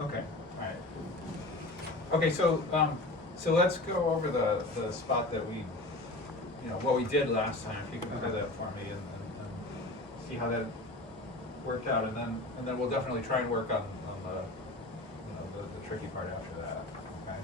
Okay, all right. Okay, so let's go over the spot that we, what we did last time. If you can play that for me and see how that worked out, and then we'll definitely try and work on the the tricky part after that. Okay.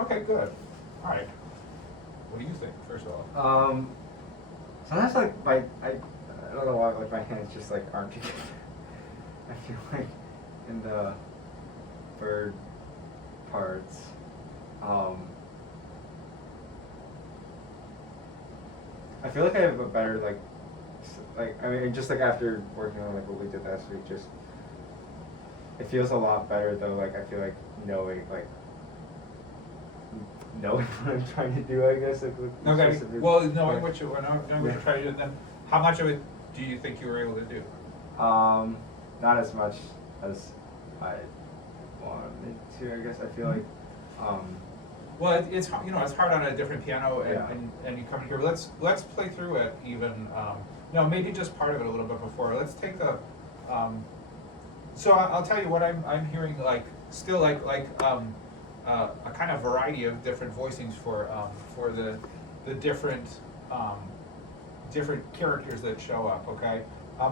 Okay, good. All right. What do you think, first of all? Sometimes I don't know why, like my hands just like aren't together. I feel like in the bird parts, I feel like I have a better I mean just like after working on like what we did last week, just it feels a lot better though. Like I feel like knowing what I'm trying to do, I guess. Okay. Well, knowing what you're trying to do, then how much of it do you think you were able to do? Not as much as I wanted to. I guess I feel like. Well, it's it's hard on a different piano, Yeah. and you come here. Let's play through it even. Maybe just part of it a little bit before. Let's take the. So I'll tell you what I'm hearing still a kind of variety of different voicings for the different different characters that show up. Okay,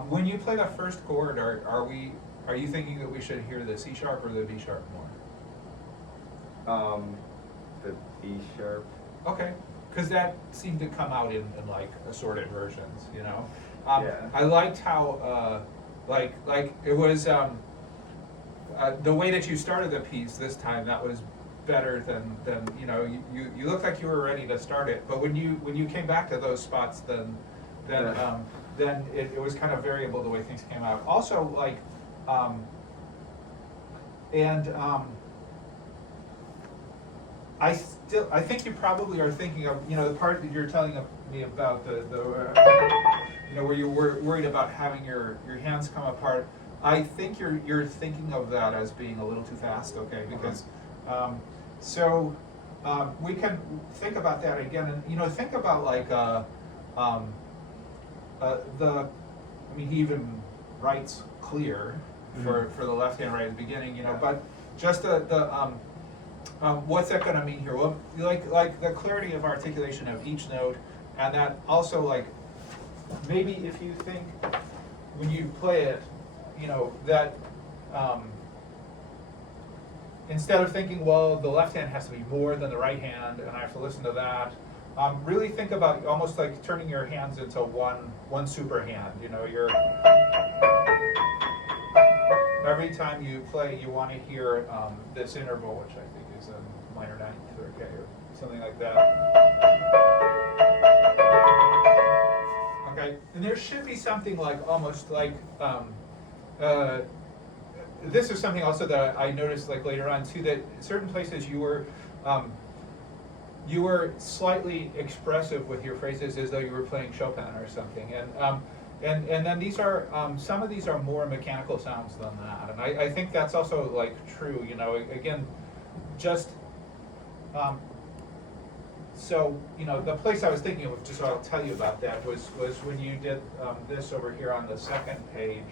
when you play the first chord, are you thinking that we should hear the C sharp or the B sharp more? The B sharp. Okay, because that seemed to come out in like assorted versions. Yeah. I liked how it was the way that you started the piece this time. That was better than you looked like you were ready to start it, but when you came back to those spots, then it was kind of variable the way things came out. Also, I think you probably are thinking of the part that you're telling me about the where you were worried about having your hands come apart. I think you're thinking of that as being a little too fast, okay? Because we can think about that again, and think about he even writes clear for the left hand right at the beginning, but just what's that going to mean here? Well, like the clarity of articulation of each note, and that also maybe if you think when you play it, that instead of thinking, well, the left hand has to be more than the right hand, and I have to listen to that. Really think about almost like turning your hands into one super hand. You're every time you play, you want to hear this interval, which I think is a minor ninth or okay, or something like that. Okay, and there should be something almost this is something also that I noticed later on too, that certain places you were you were slightly expressive with your phrases as though you were playing Chopin or something. And then these are, some of these are more mechanical sounds than that. And I think that's also like true, you know, again, just, so, you know, the place I was thinking of, just so I'll tell you about that, was when you did this over here on the second page.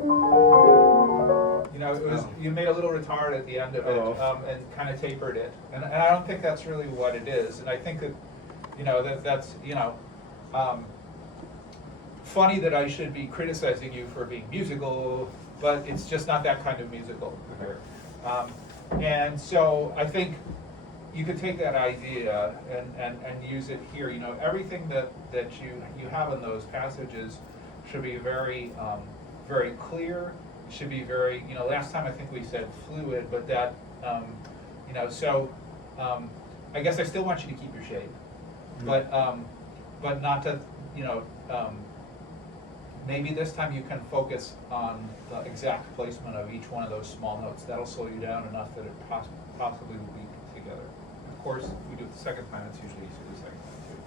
You know, it was, you made a little retard at the end of it, and kind of tapered it. And I don't think that's really what it is. And I think that, you know, that's, you know, funny that I should be criticizing you for being musical, but it's just not that kind of musical here. And so I think you could take that idea and use it here. You know, everything that you have in those passages should be very very clear. Should be very, you know, last time I think we said fluid, but that, you know, so I guess I still want you to keep your shape, but not to, you know, maybe this time you can focus on the exact placement of each one of those small notes. That'll slow you down enough that it possibly will be together. Of course, if we do it the second time, it's usually easier the second time too.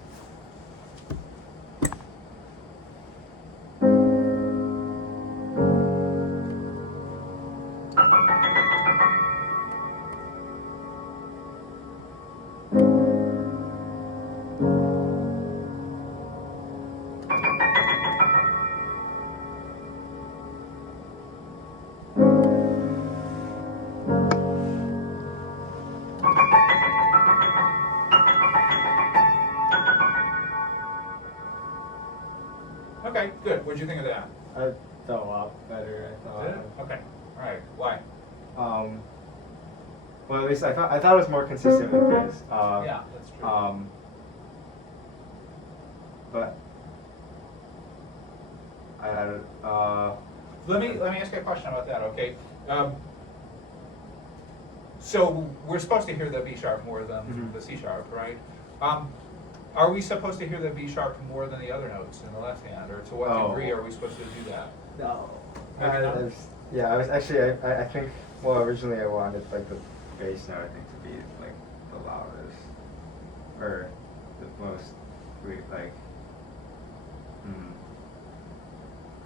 Okay, good. What'd you think of that? I felt a lot better, I thought. Did it? Okay. All right. Why? Well, at least I thought it was more consistent with this. Yeah, that's true. But Let me ask you a question about that. Okay. So we're supposed to hear the B sharp more than the C sharp, right? Are we supposed to hear the B sharp more than the other notes in the left hand, or to what degree are we supposed to do that? No. Maybe not? Yeah, I was actually, I think, well, originally I wanted like the bass note, I think, to be like the loudest, or the most, like,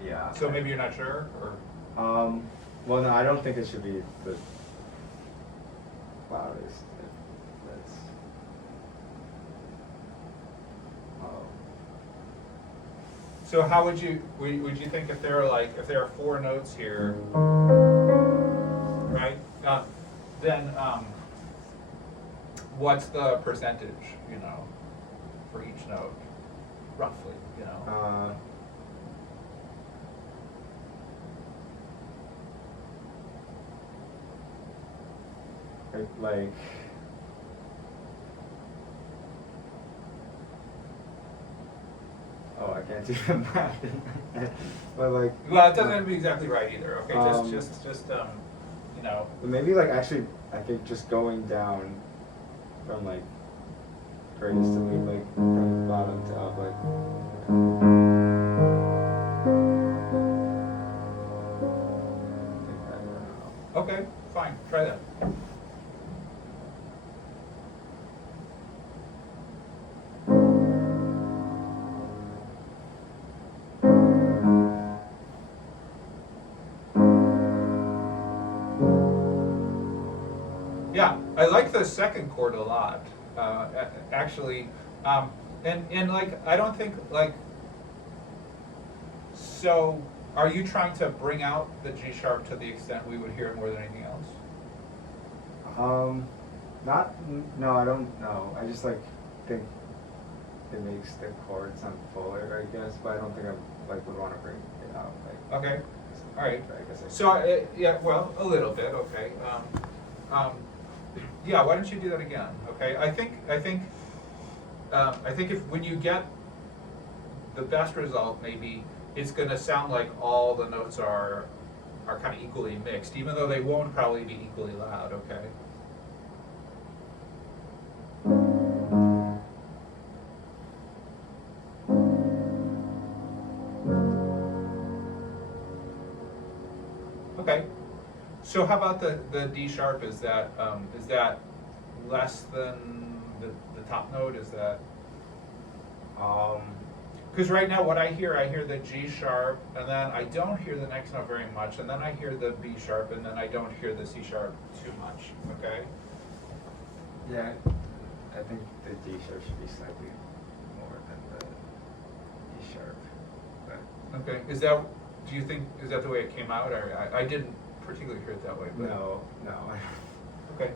yeah. So maybe you're not sure, or? Well, no, I don't think it should be the loudest. That's, So how would you think if there are four notes here, right? Then what's the percentage, you know, for each note, roughly, you know? Like, oh, I can't do the math. But like, Well, it doesn't have to be exactly right either. Okay, just you know. maybe like actually, I think just going down from like greatest to least, like from bottom to up, like. I don't know. Okay, fine. Try that. Yeah, I like the second chord a lot, actually, and like I don't think like. So, are you trying to bring out the G sharp to the extent we would hear it more than anything else? No, I don't know. I just like think it makes the chord sound fuller, I guess, but I don't think I like would want to bring it out. Like, Okay, all right. I guess So, yeah, well, a little bit, okay. Yeah, why don't you do that again? Okay, I think if when you get the best result, maybe it's going to sound like all the notes are kind of equally mixed, even though they won't probably be equally loud. Okay. Okay. So how about the D sharp? Is that less than the top note? Is that, Um, because right now what I hear the G sharp, and then I don't hear the next note very much, and then I hear the B sharp, and then I don't hear the C sharp too much, okay? yeah, I think the D sharp should be slightly more than the E sharp, but Okay, do you think, is that the way it came out, or I didn't particularly hear it that way, but. no. Okay.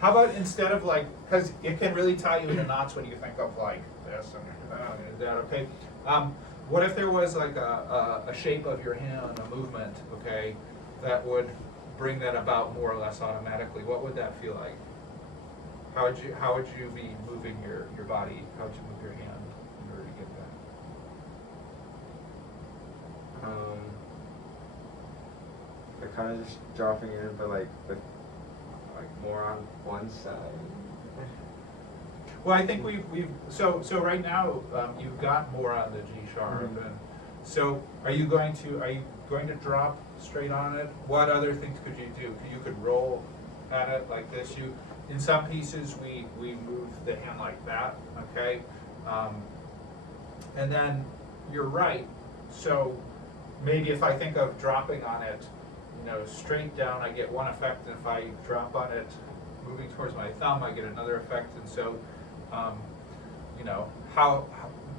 How about instead of like, because it can really tie you into knots when you think of like this, and is that okay? What if there was like a shape of your hand, a movement, okay, that would bring that about more or less automatically? What would that feel like? How would you be moving your body? How would you move your hand in order to get that? They're kind of just dropping in, but like with like more on one side. Well, I think so right now, you've got more on the G sharp, Mhm. and so are you going to drop straight on it? What other things could you do? You could roll at it like this. In some pieces, we move the hand like that, okay? And then you're right, so maybe if I think of dropping on it, straight down, I get one effect, and if I drop on it moving towards my thumb, I get another effect. And so,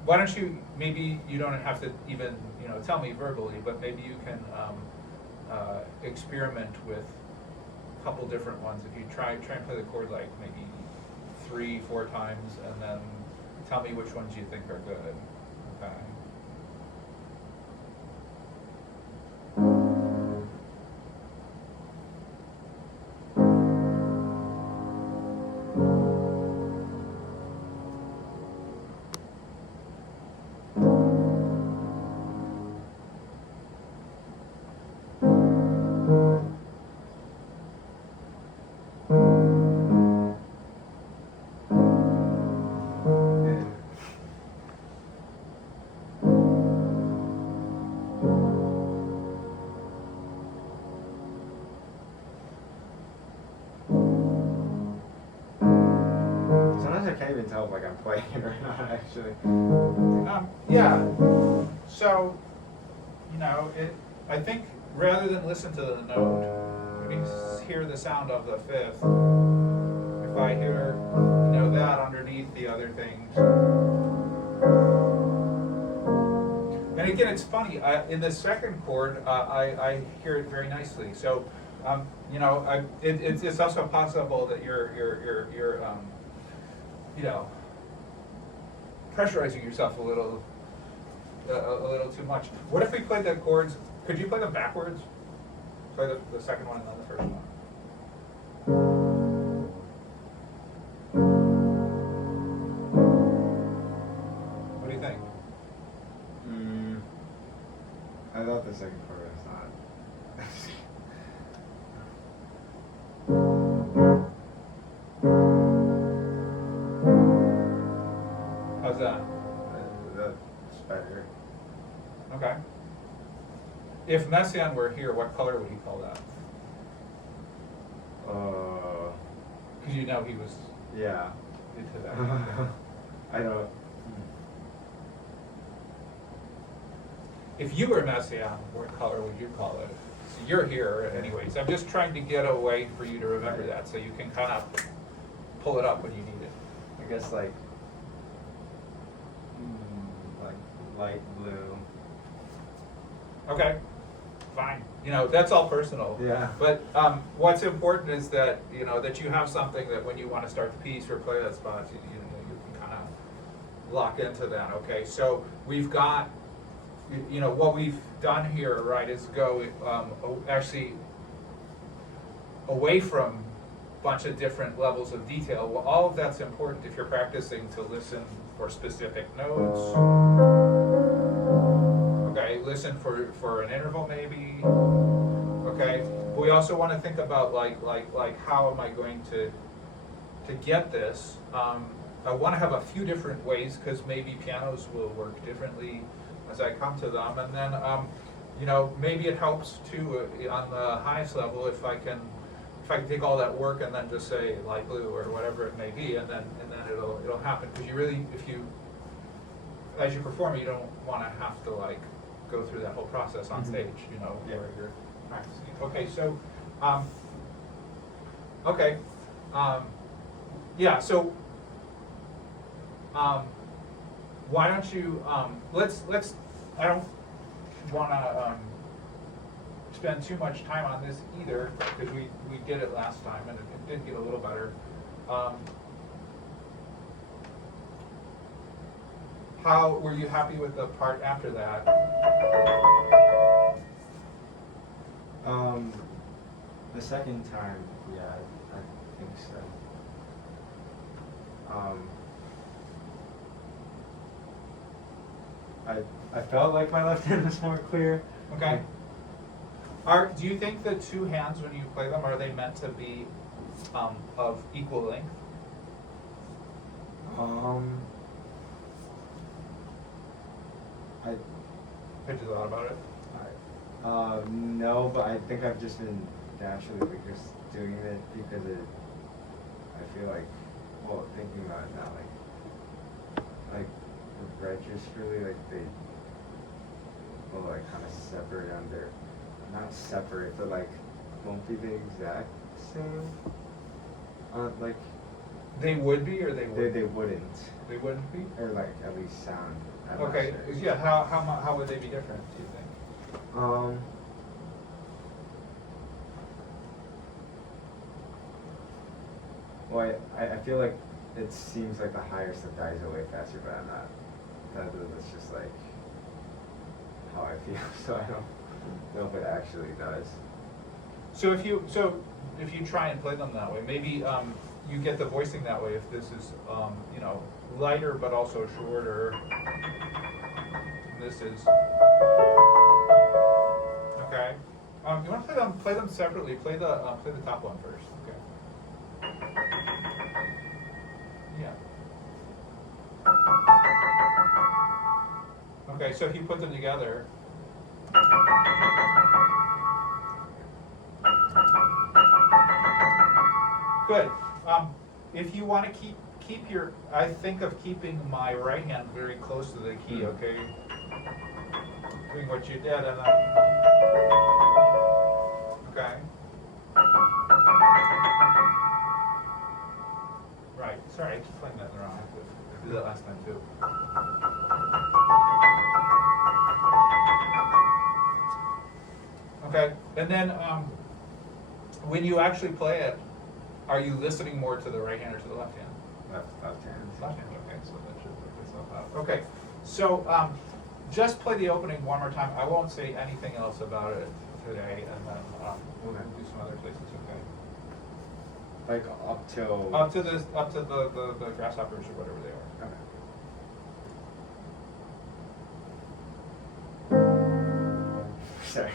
why don't you, maybe you don't have to even, tell me verbally, but maybe you can experiment with a couple different ones. If you try and play the chord like maybe 3-4 times, and then tell me which ones you think are good, okay? Sometimes I can't even tell if like I'm playing it or not actually. Yeah, so, I think rather than listen to the note, maybe hear the sound of the fifth. If I hear, that underneath the other things. And again, it's funny, in the second chord, I hear it very nicely. So, it's also possible that you're pressurizing yourself a little too much. What if we played the chords? Could you play them backwards? Play the second one and then the first one. What do you think? I thought the second chord was not. How's that? That's better. Okay. If Messiaen were here, what color would he call that? Because he was Yeah. into that. I don't. If you were Messiaen, what color would you call it? So you're here anyways. I'm just trying to get a way for you to remember that, so you can kind of pull it up when you need it. I guess like light blue. Okay, fine. That's all personal. Yeah. But what's important is that that you have something that when you want to start the piece or play that spot, you can kind of lock into that. Okay, so we've got what we've done here, right, is go actually away from a bunch of different levels of detail. Well, all of that's important if you're practicing to listen for specific notes. Okay, listen for an interval maybe. Okay, but we also want to think about like how am I going to get this? I want to have a few different ways because maybe pianos will work differently as I come to them, and then you know, maybe it helps too on the highest level if I can take all that work and then just say light blue or whatever it may be, and then it'll happen, because you really, if you, as you perform, you don't want to have to like go through that whole process on stage, you know, Yeah. where you're practicing. Okay, so okay, yeah, so why don't you let's I don't want to spend too much time on this either, because we did it last time and it did get a little better. How were you happy with the part after that? The second time, yeah, I think so. I felt like my left hand was more clear. Okay. Do you think the two hands, when you play them, are they meant to be of equal length? Have you thought about it? No, but I think I've just been naturally like just doing it because I feel like, well, thinking about it now, like registerly, like they will like kind of separate under, not separate, but like won't be the exact same. Like They would be, or they wouldn't? they wouldn't, They wouldn't be? or like at least sound. I'm not Okay, sure. yeah, how would they be different, do you think? Well, I feel like it seems like the higher stuff dies away faster, but I'm not. That's just like how I feel, so I don't know if it actually does. So if you try and play them that way, maybe you get the voicing that way. If this is you know, lighter but also shorter. This is okay. You want to play them separately? Play the top one first. Okay. Yeah. Okay. So if you put them together. Good. If you want to keep your, I think of keeping my right hand very close to the key. Okay. Doing what you did, and then okay. Right. Sorry, I keep playing that wrong. I did that last time too. Okay, and then when you actually play it, are you listening more to the right hand or to the left hand? Left hand. Left hand. Okay, so that should work itself out. Okay, so just play the opening one more time. I won't say anything else about it today, and then we'll do some other places. Okay. Like up till. Up to the grasshoppers or whatever they are. Okay. Sorry.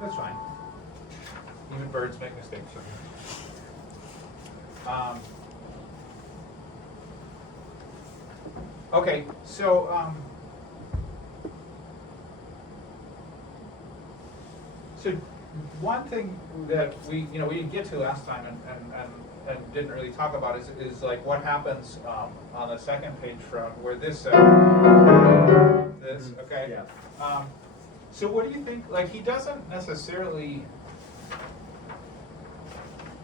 That's fine. Even birds make mistakes. Okay, so so one thing that we didn't get to last time and didn't really talk about is like what happens on the second page from where this this okay. Yeah. So what do you think? Like he doesn't necessarily.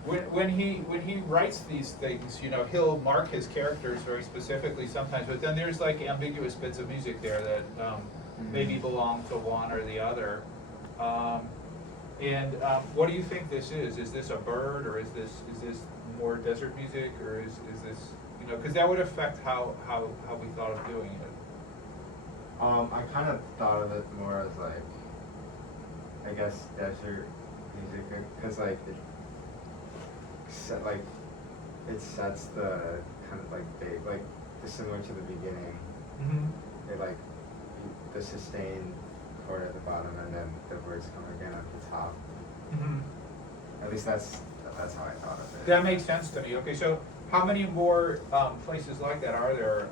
When he writes these things, you know, he'll mark his characters very specifically sometimes, but then there's like ambiguous bits of music there that maybe belong to one or the other. And what do you think this is? Is this a bird, or is this more desert music, or is this, you know, because that would affect how we thought of doing it. I kind of thought of it more as like, I guess desert music, because like it sets the kind of like big, like similar to the beginning. Mm-hmm. It like the sustained chord at the bottom, and then the words come again at the top. Mm-hmm. At least that's how I thought of it. That makes sense to me. Okay, so how many more places like that are there?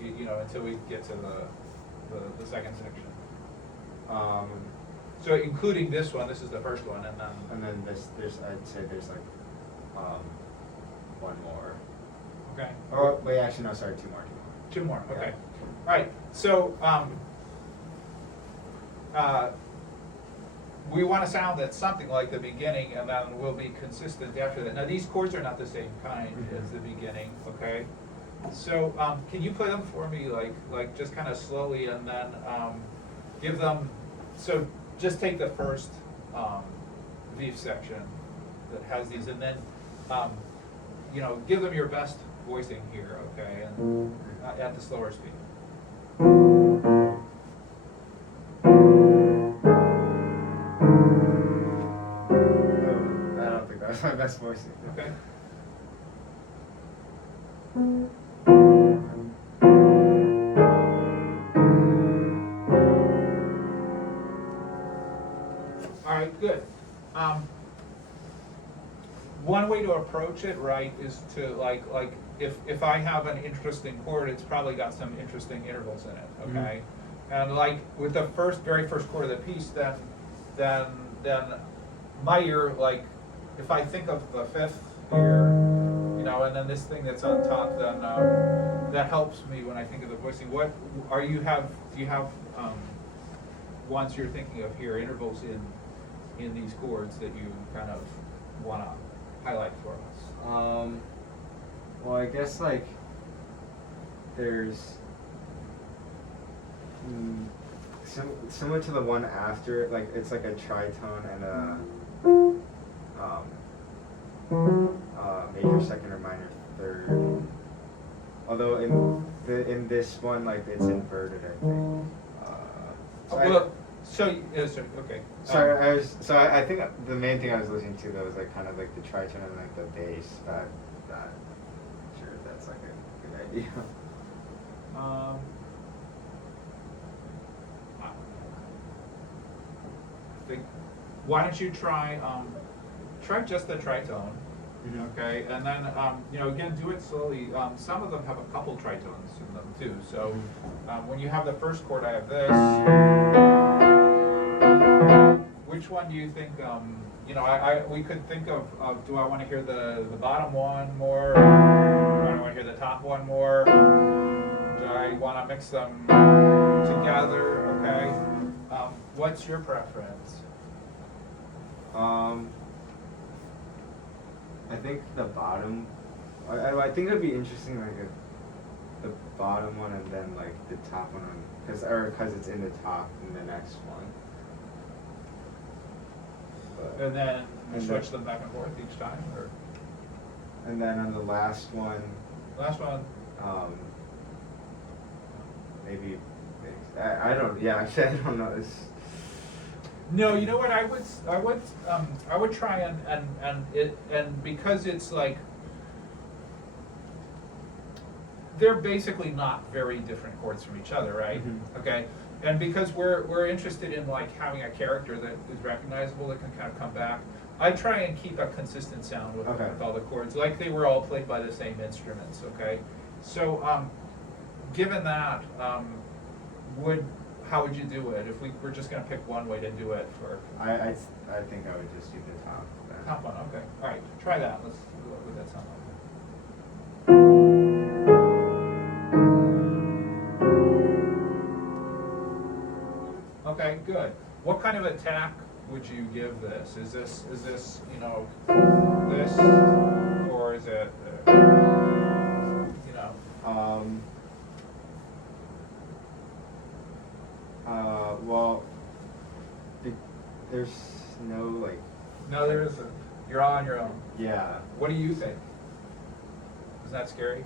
You know, until we get to the second section. So including this one, this is the first one, And then there's I'd say there's like one more. okay. Or wait, actually no, sorry, two more. Two more. Okay. Yeah. All right. So we want to sound at something like the beginning, and then we'll be consistent after that. Now these chords are not the same kind as the beginning. Okay. So can you play them for me, like just kind of slowly, and then give them. So just take the first VF section that has these, and then you know, give them your best voicing here, okay, and at the slower speed. I don't think that's my best voicing. Okay. All right, good. One way to approach it, right, is to like if I have an interesting chord, it's probably got some interesting intervals in it, okay? And like with the very first chord of the piece, then my ear, like if I think of the fifth here, you know, and then this thing that's on top, then that helps me when I think of the voicing. What do you have ones you're thinking of here, intervals in these chords that you kind of want to highlight for us? Well, I guess like there's similar to the one after, like it's like a tritone and a major second or minor third. Although in this one, like it's inverted, I think. Okay. Sorry, I think the main thing I was listening to though was like kind of like the tritone and like the bass. That sure that's like a good idea. I think, why don't you try just the tritone, okay, and then you know, again, do it slowly. Some of them have a couple tritones in them too. So when you have the first chord, I have this. Which one do you think? You know, we could think of do I want to hear the bottom one more? Do I want to hear the top one more? Do I want to mix them together? Okay. What's your preference? I think the bottom. I think it'd be interesting, like the bottom one and then like the top one, because it's in the top in the next one. But, And then switch them back and forth each time, or and then on the last one. last one. Maybe. I don't. Yeah, actually, I don't know. No, you know what? I would try and because it's like they're basically not very different chords from each other, right? Mm-hmm. Okay, and because we're interested in like having a character that is recognizable, that can kind of come back. I try and keep a consistent sound with all the chords, like they were all played by the same instruments. Okay, so given that, how would you do it if we were just going to pick one way to do it for? I think I would just do the top. Then. Top one, okay. All right, try that. Let's see what would that sound like. Okay, good. What kind of attack would you give this? Is this you know, this, or is it you know? Well, there's no like. No, there isn't. You're all on your own. Yeah. What do you think? Is that scary?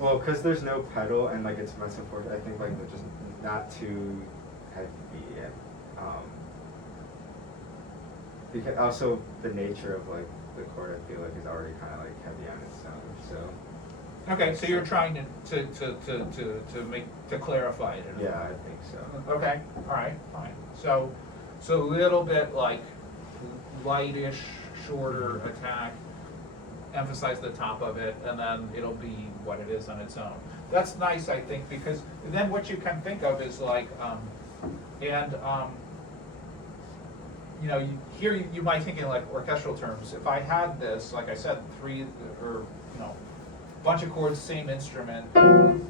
Well, because there's no pedal and like it's metaphor, I think like just not too heavy, and because also the nature of like the chord, I feel like is already kind of like heavy on its sound. So Okay, so you're trying to clarify it. yeah, I think so. Okay, all right, fine. So a little bit like lightish, shorter attack, emphasize the top of it, and then it'll be what it is on its own. That's nice, I think, because then what you can think of is like, here you might think in like orchestral terms. If I had this, like I said, three or bunch of chords, same instrument, then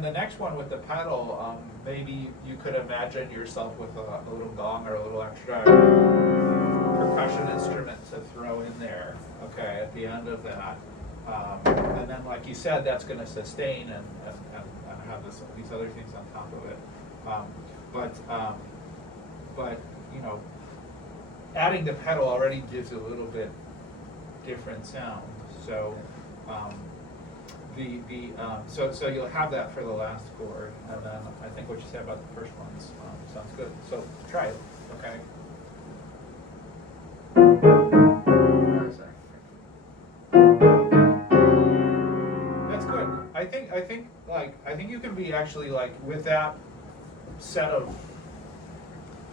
the next one with the pedal, maybe you could imagine yourself with a little gong or a little extra percussion instrument to throw in there, okay, at the end of that. And then, like you said, that's going to sustain and have these other things on top of it. But adding the pedal already gives a little bit different sound. So so you'll have that for the last chord, and then I think what you said about the first ones sounds good. So try it, okay? That's good. I think you can be actually like with that set of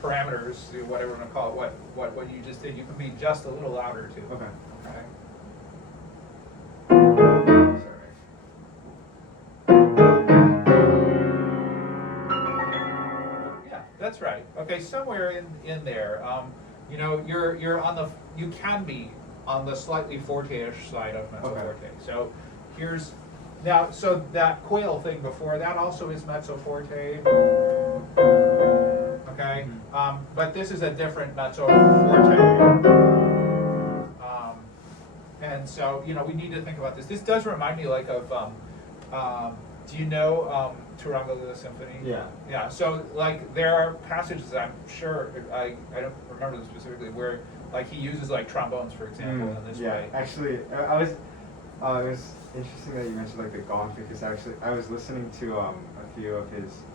parameters, whatever you want to call it, what you just did, you can be just a little louder too. Okay. Okay. That's right. Okay, somewhere in there, you're on the, you can be on the slightly forte-ish side of mezzo forte. So here's now, so that quail thing before that also is mezzo forte. Okay, but this is a different mezzo forte. And so we need to think about this. This does remind me like of. Do you know Turango the Symphony? Yeah. Yeah. So like there are passages, I'm sure I don't remember them specifically, where like he uses like trombones, for example, in this way. Yeah. Actually, it was interesting that you mentioned like the gong, because actually I was listening to a few of his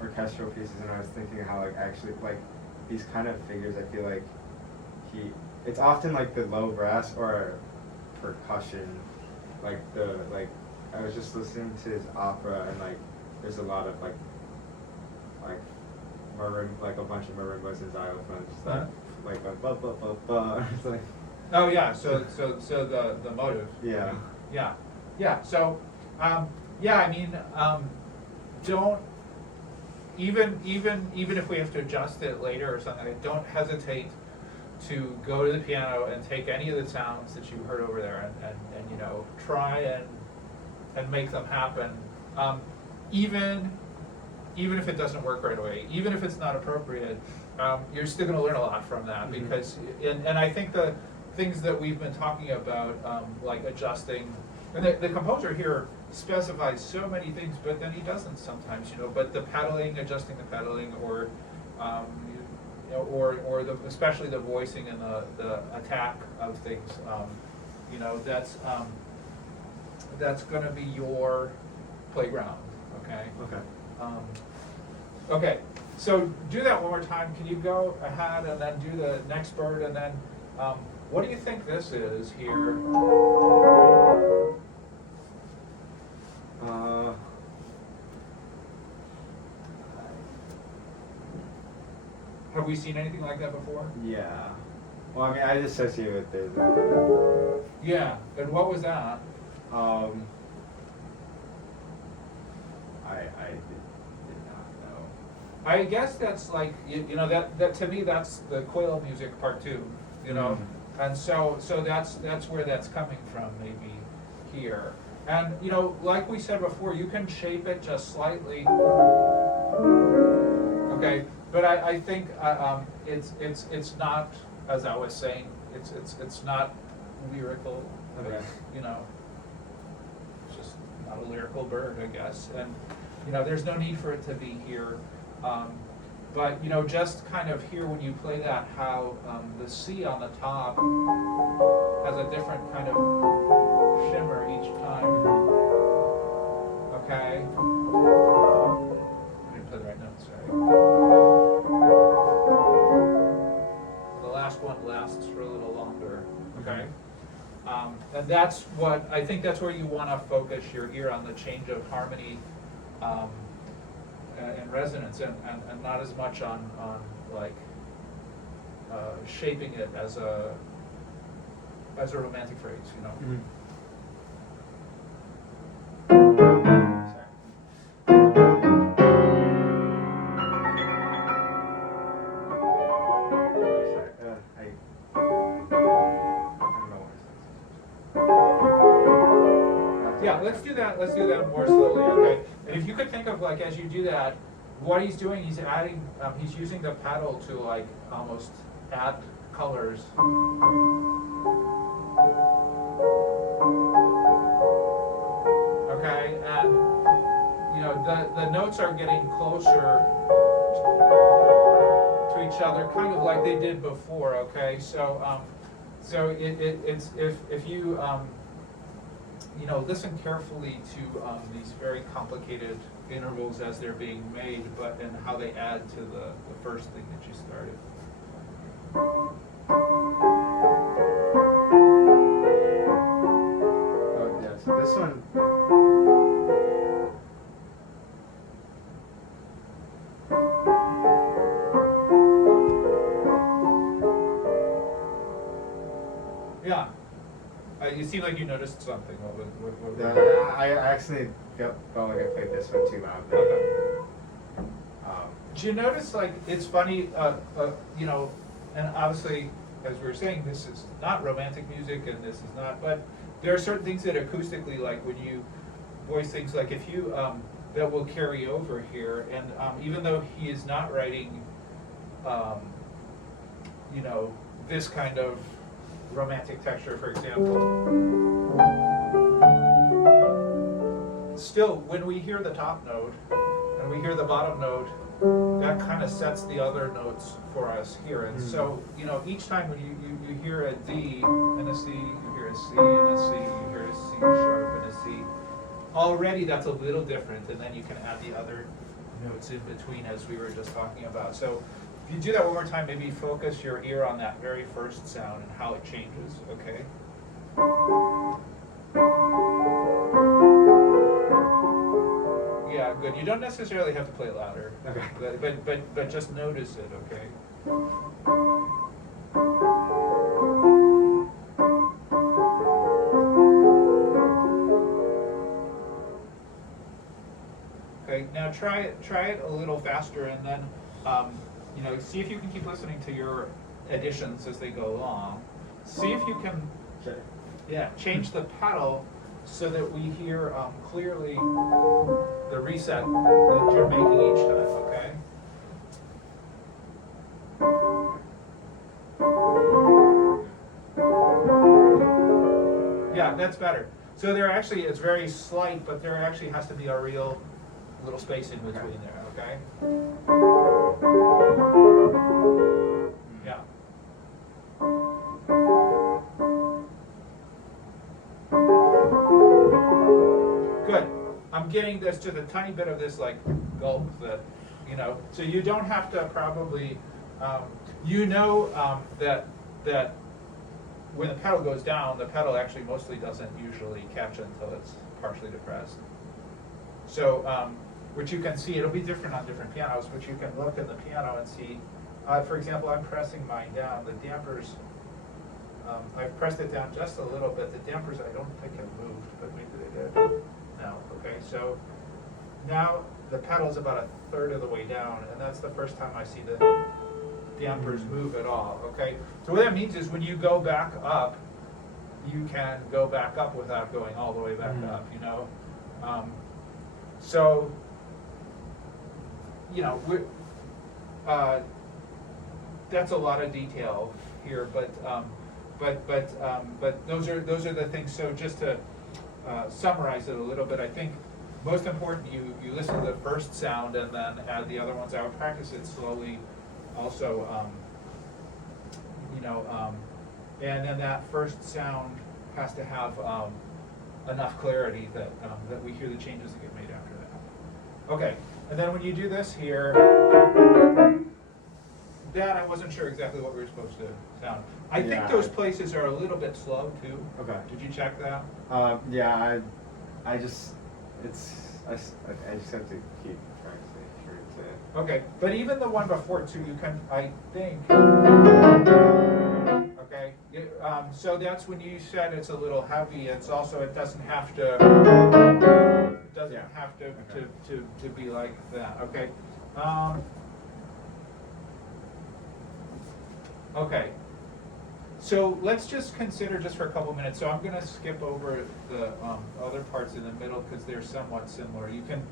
orchestral pieces, and I was thinking how like actually like these kind of figures, I feel like it's often like the low brass or percussion, like I was just listening to his opera, and like there's a lot of like a bunch of marimbas and xylophones that like ba ba ba ba. It's like, oh yeah, so the motive. Yeah. Yeah. So yeah, I mean, don't even if we have to adjust it later or something, don't hesitate to go to the piano and take any of the sounds that you heard over there and try and make them happen, even if it doesn't work right away, even if it's not appropriate, you're still going to learn a lot from that, because and I think the things that we've been talking about, like adjusting, and the composer here specifies so many things, but then he doesn't sometimes, but the pedaling, adjusting the pedaling, or or especially the voicing and the attack of things, that's going to be your playground, okay? Okay. Okay, so do that one more time. Can you go ahead and then do the next bird, and then what do you think this is here? Have we seen anything like that before? Yeah. Well, I mean, I associate with this. Yeah, and what was that? I did not know. I guess that's like that to me, that's the quail music part two, and so that's where that's coming from, maybe here. And like we said before, you can shape it just slightly. Okay, but I think it's not, as I was saying, it's not lyrical. Okay. It's just not a lyrical bird, I guess. And there's no need for it to be here. But just kind of here when you play that, how the C on the top has a different kind of shimmer each time. Okay. say. The last one lasts for a little longer, okay? And that's what, I think that's where you want to focus your ear, on the change of harmony and resonance, and not as much on like shaping it as a romantic phrase, you know? Mm-hmm. Yeah, let's do that. Let's do that more slowly, okay? And if you could think of, like, as you do that, what he's doing, he's adding, he's using the pedal to like almost add colors. Okay, and you know the notes are getting closer to each other, kind of like they did before. Okay, so it's if you you know, listen carefully to these very complicated intervals as they're being made, but and how they add to the first thing that you started. Oh yeah, so this one. Yeah. You seem like you noticed something. What I actually felt like I played this one too loudly. Did you notice, like, it's funny, you know, and obviously, as we were saying, this is not romantic music, and this is not, but there are certain things that acoustically, like when you voice things, like if you, that will carry over here, and even though he is not writing, you know, this kind of romantic texture, for example, still, when we hear the top note, and we hear the bottom note, that kind of sets the other notes for us here. And so, you know, each time when you hear a D and a C, you hear a C and a C, you hear a C sharp and a C, already that's a little different, and then you can add the other notes in between, as we were just talking about. So if you do that one more time, maybe focus your ear on that very first sound and how it changes, okay? Yeah, good. You don't necessarily have to play it louder. Okay. But just notice it, okay? Okay, now try it a little faster, and then you know, see if you can keep listening to your additions as they go along. See if you can change the pedal so that we hear clearly the reset that you're making each time, okay? Yeah, that's better. So there actually, it's very slight, but there actually has to be a real little space in between there, okay? Yeah. Good. I'm getting this, just a tiny bit of this like gulp that, you know, so you don't have to probably, you know, that when the pedal goes down, the pedal actually mostly doesn't usually catch until it's partially depressed. So, which you can see, it'll be different on different pianos, but you can look in the piano and see, for example, I'm pressing mine down, the dampers, I've pressed it down just a little bit, the dampers I don't think have moved, but maybe they did. No, okay, so now the pedal's about a third of the way down, and that's the first time I see the dampers move at all, okay? So what that means is when you go back up, you can go back up without going all the way back up, you know? So, you know, that's a lot of detail here, but those are the things. So just to summarize it a little bit, I think most important, you listen to the first sound and then add the other ones. I would practice it slowly also, you know, and then that first sound has to have enough clarity that we hear the changes that get made after that. Okay, And then when you do this here, that I wasn't sure exactly what we were supposed to sound. I think Yeah. those places are a little bit slow too. Okay. Did you check that? Yeah, I just I just have to keep trying to make sure to. Okay, but even the one before too, you can, I think. Okay, so that's when you said it's a little heavy. It's also, it doesn't have to. It doesn't Yeah. have to, Okay. to be like that. Okay. Okay. So let's just consider just for a couple minutes. So I'm going to skip over the other parts in the middle because they're somewhat similar. You can,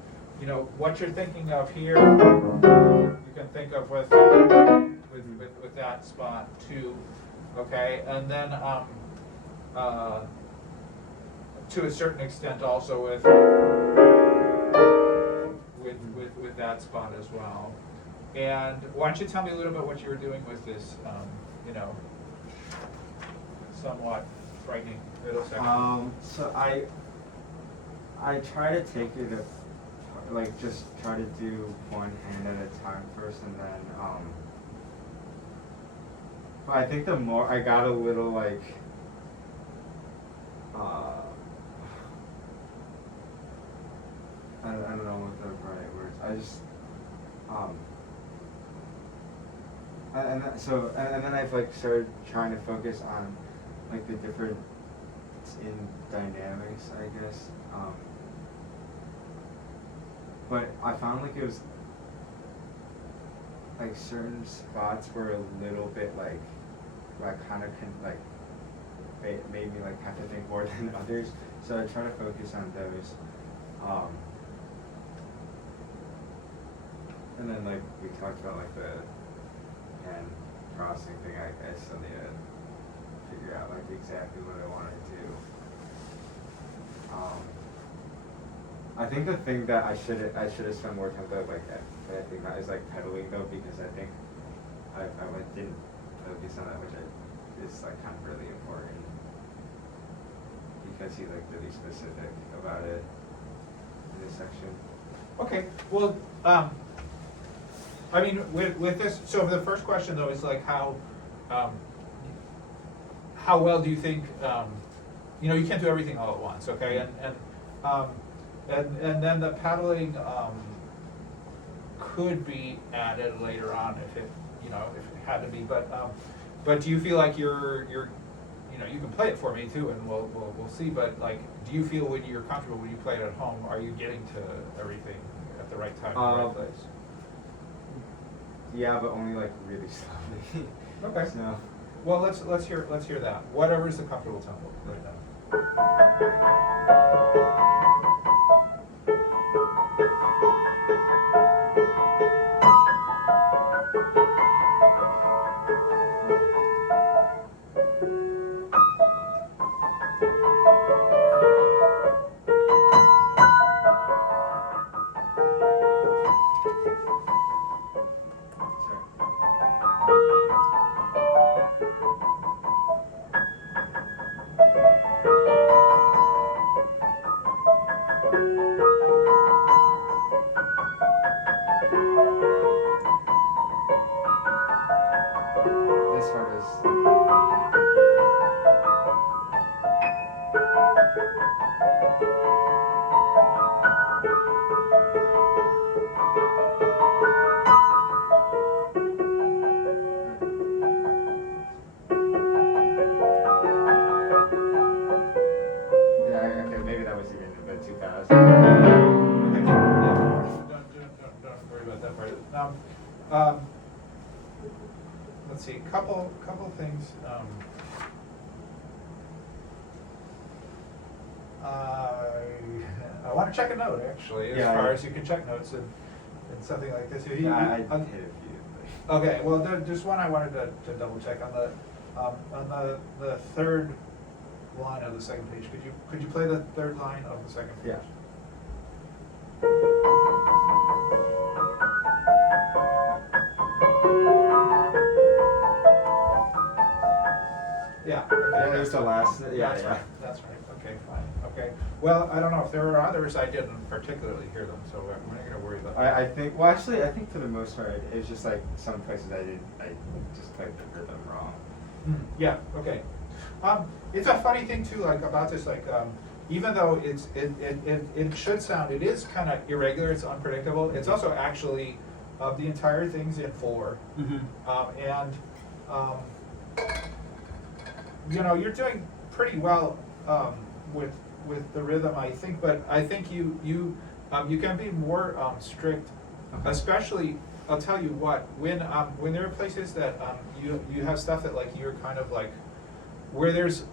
what you're thinking of here, you can think of with that spot too. Okay, and then to a certain extent also with that spot as well. And why don't you tell me a little bit what you were doing with this, somewhat frightening middle section? So I try to take it just try to do one hand at a time first, and then but I think the more I got a little like I don't know what the right words. I just and then I've like started trying to focus on like the different in dynamics, I guess. But I found like it was like certain spots were a little bit like kind of made me like have to think more than others. So I try to focus on those. And then like we talked about like the hand crossing thing, I still need to figure out like exactly what I want to do. I think the thing that I should have spent more time though, like I think that is like pedaling though, because I think I didn't focus on that, which is like kind of really important because he's like really specific about it in this section. Okay, well, I mean, with this, so the first question though is like how well do you think, you can't do everything all at once, okay? And then the paddling could be added later on if it had to be, but do you feel like you're you can play it for me too, and we'll see, but like, do you feel when you're comfortable when you play it at home, are you getting to everything at the right time, in the right place? Yeah, but only like really slowly. Okay. So. Well, let's hear that. Whatever is the comfortable tempo right now. This part is. Yeah, okay, maybe that was even a bit too fast. Okay. Yeah. Don't worry about that part. Let's see. Couple things. I want to check a note actually, as far as you can check notes in something like this. I hit a few. Okay, well, there's one I wanted to double check on the third line of the second page. Could you play the third line of the second page? Yeah. Yeah. Okay. That was the last. Yeah, That's yeah. right. That's right. Okay, fine. Okay. Well, I don't know, if there were others, I didn't particularly hear them, so we're not gonna worry about that. I think, well, actually, I think for the most part, it's just like some places I just played the rhythm wrong. Yeah, okay. It's a funny thing too, like about this, like, even though it should sound, it is kind of irregular, it's unpredictable, it's also actually, the entire thing's in 4. And, you know, you're doing pretty well, with the rhythm, I think, but I think you can be more, strict, Okay. especially, I'll tell you what, when there are places that, you have stuff that like you're kind of like, where there's,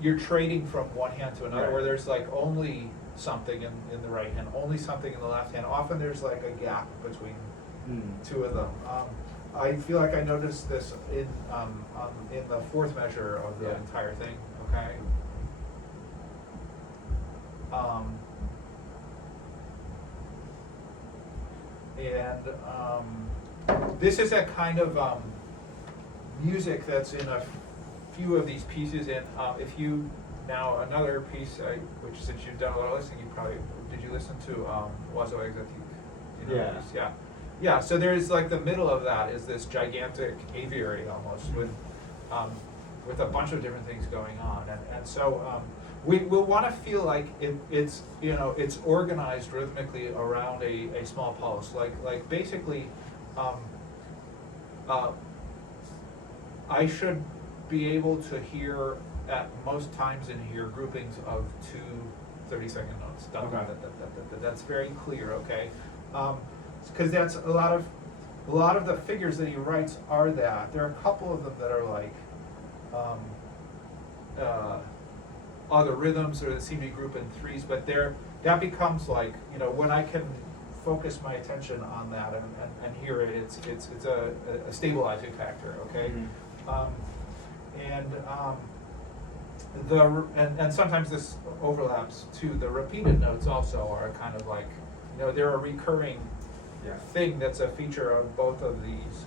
you're trading from one hand to another, Right. where there's like only something in the right hand, only something in the left hand, often there's like a gap between two of them. I feel like I noticed this in the 4th measure of the Yeah. entire thing, okay? This is a kind of music that's in a few of these pieces, and if you, now another piece, which since you've done a lot of listening, you probably, did you listen to Oiseau Exotique? You know, Yeah. Yeah. Yeah, so there's like the middle of that is this gigantic aviary almost with a bunch of different things going on, and so we'll want to feel like it's, you know, it's organized rhythmically around a small pulse, like basically I should be able to hear at most times in here groupings of 2 30-second notes. Da, da, Okay. da, da, da, da. That's very clear, okay? Because that's a lot of the figures that he writes are that. There are a couple of them that are like other rhythms or that seem to be grouped in 3s, but that becomes like, you know, when I can focus my attention on that and hear it, it's a stabilizing factor, okay? And sometimes this overlaps too. The repeated notes also are kind of like, you know, they're a recurring Yeah. thing that's a feature of both of these.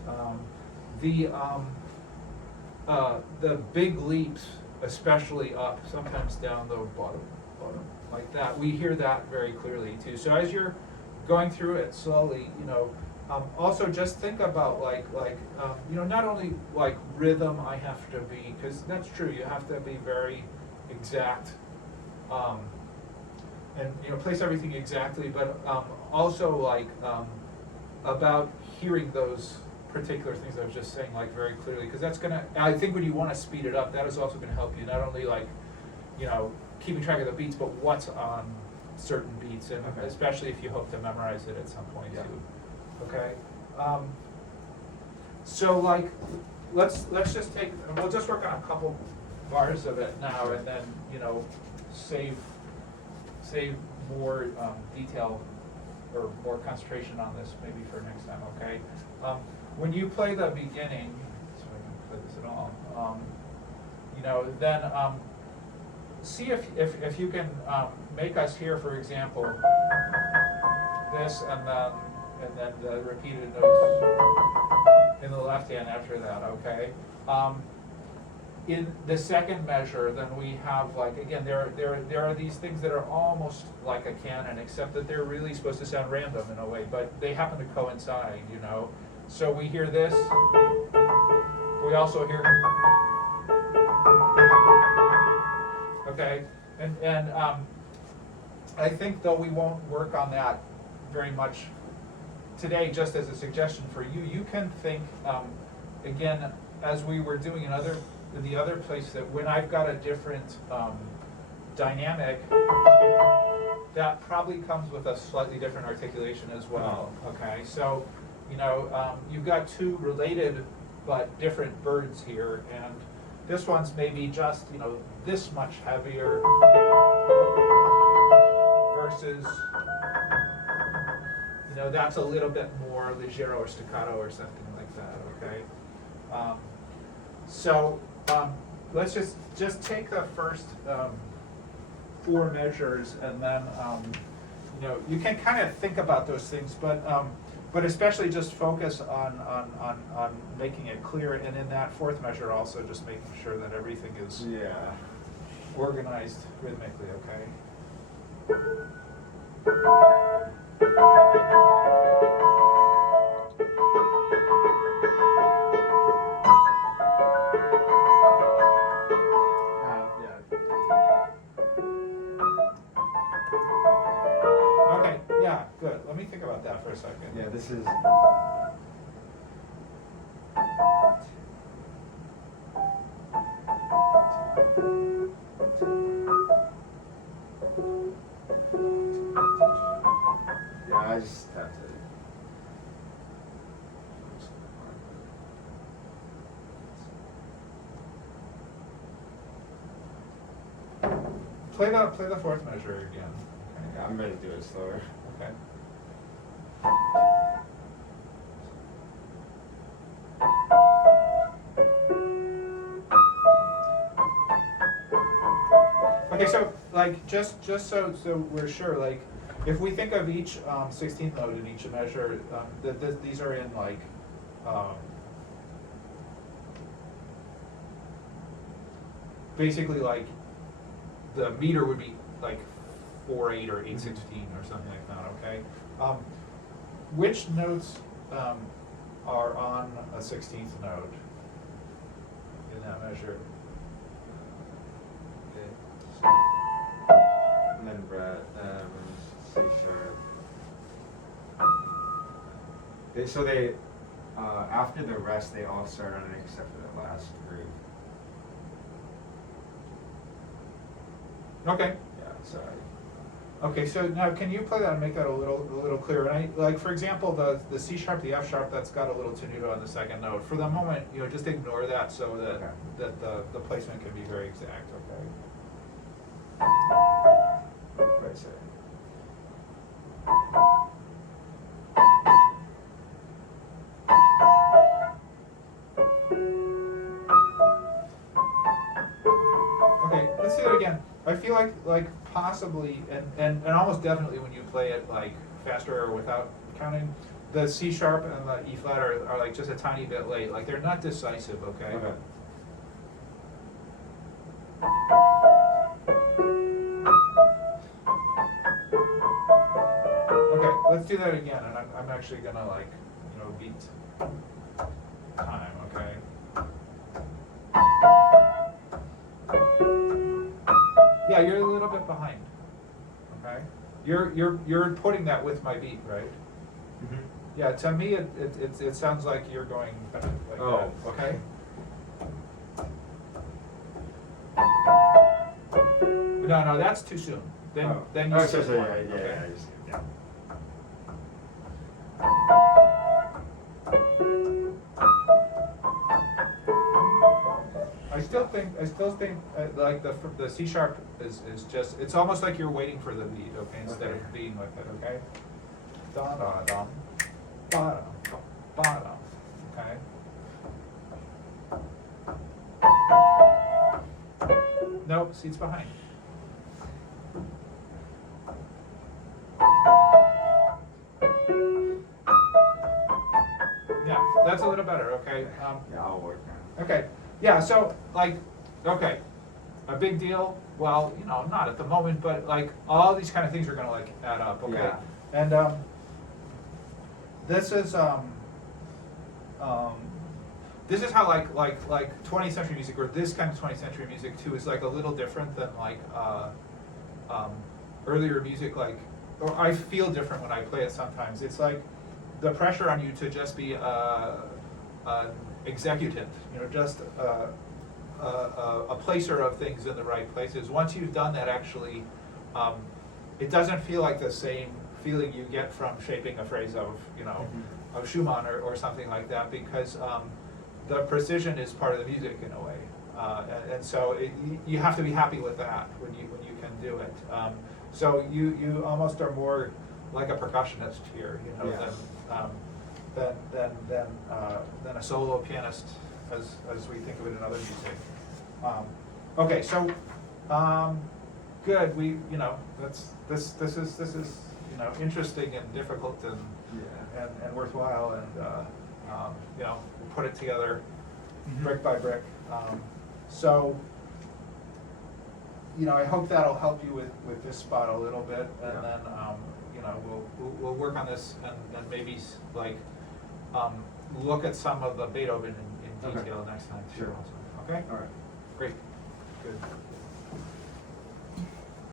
The big leaps, especially up, sometimes down the bottom, like that. We hear that very clearly too. So as you're going through it slowly, you know, also just think about like you know, not only like rhythm I have to be, because that's true, you have to be very exact, and you know, place everything exactly, but also like about hearing those particular things I was just saying like very clearly, because that's gonna, I think when you want to speed it up, that is also gonna help you, not only like, you know, keeping track of the beats, but what's on certain beats, and Okay. especially if you hope to memorize it at some point Yeah. too. Okay, so like, let's just take, we'll just work on a couple bars of it now, and then, you know, save more detail or more concentration on this maybe for next time, okay? When you play the beginning, so I can play this at all, you know, then see if you can make us hear, for example, this and then the repeated notes in the left hand after that, okay? In the second measure, then we have like, again, there are these things that are almost like a canon, except that they're really supposed to sound random in a way, but they happen to coincide, you know? So we hear this, we also hear, okay? And I think though we won't work on that very much today, just as a suggestion for you, you can think, again, as we were doing in the other place, that when I've got a different dynamic, that probably comes with a slightly different articulation as well, okay? So, you know, you've got 2 related but different birds here, and this one's maybe just, you know, this much heavier versus, you know, that's a little bit more leggero or staccato or something like that, okay? So let's just take the first 4 measures, and then you know, you can kind of think about those things, but especially just focus on making it clear, and in that 4th measure also just making sure that everything is Yeah. organized rhythmically, okay? Okay, yeah, good. Let me think about that for a second. Yeah, this is. Yeah, I just have to. Play the fourth measure again. Yeah, I'm ready to do it slower. Okay. Okay, so like just so we're sure, like if we think of each 16th note in each measure, these are in like basically like the meter would be like 4/8 or 8/16 or something like that. Okay. Which notes are on a 16th note in that measure? And then C sharp. So after the rest, they all start on it except for the last groove. Okay. Yeah, sorry. Okay, so now can you play that and make that a little clearer? And like for example, the C sharp, the F sharp, that's got a little tenuto on the second note. For the moment, just ignore that so that Okay. that the placement can be very exact. Okay. Right side. Okay, let's do that again. I feel like possibly and almost definitely when you play it like faster or without counting, the C sharp and the E flat are like just a tiny bit late. Like they're not decisive. Okay. Okay. Okay, let's do that again, and I'm actually gonna like, beat time, okay? Yeah, you're a little bit behind, okay? You're putting that with my beat, right? Mm-hmm. Yeah, to me, it sounds like you're going like Oh. that, okay? No, that's too soon. Then you Oh, skip so, one, yeah, okay? I just, yeah. I still think like the C sharp is just, it's almost like you're waiting for the beat, okay, instead of being with it, okay? Da da dum, ba dum, ba dum, okay? Nope, C's behind. Yeah, that's a little better, okay? Yeah, I'll work on it. Okay, yeah, so like, okay, a big deal, well, not at the moment, but like all these kind of things are gonna like add up, okay? Yeah. And this is how like 20th century music, or this kind of 20th century music too, is like a little different than like earlier music, like, or I feel different when I play it sometimes. It's like the pressure on you to just be an executant, just a placer of things in the right places. Once you've done that, actually, it doesn't feel like the same feeling you get from shaping a phrase of, of Schumann or something like that, because the precision is part of the music in a way, and so you have to be happy with that when you can do it. So you almost are more like a percussionist here, Yeah. than a solo pianist as we think of it in other music. Okay, so good. This is interesting and difficult and worthwhile, and we'll put it together brick by brick. So you know, I hope that'll help you with this spot a little bit, and Yeah. then, you know, we'll work on this, and like, look at some of the Beethoven in Okay. detail next time too. Sure. also. Okay? All right. Great, good.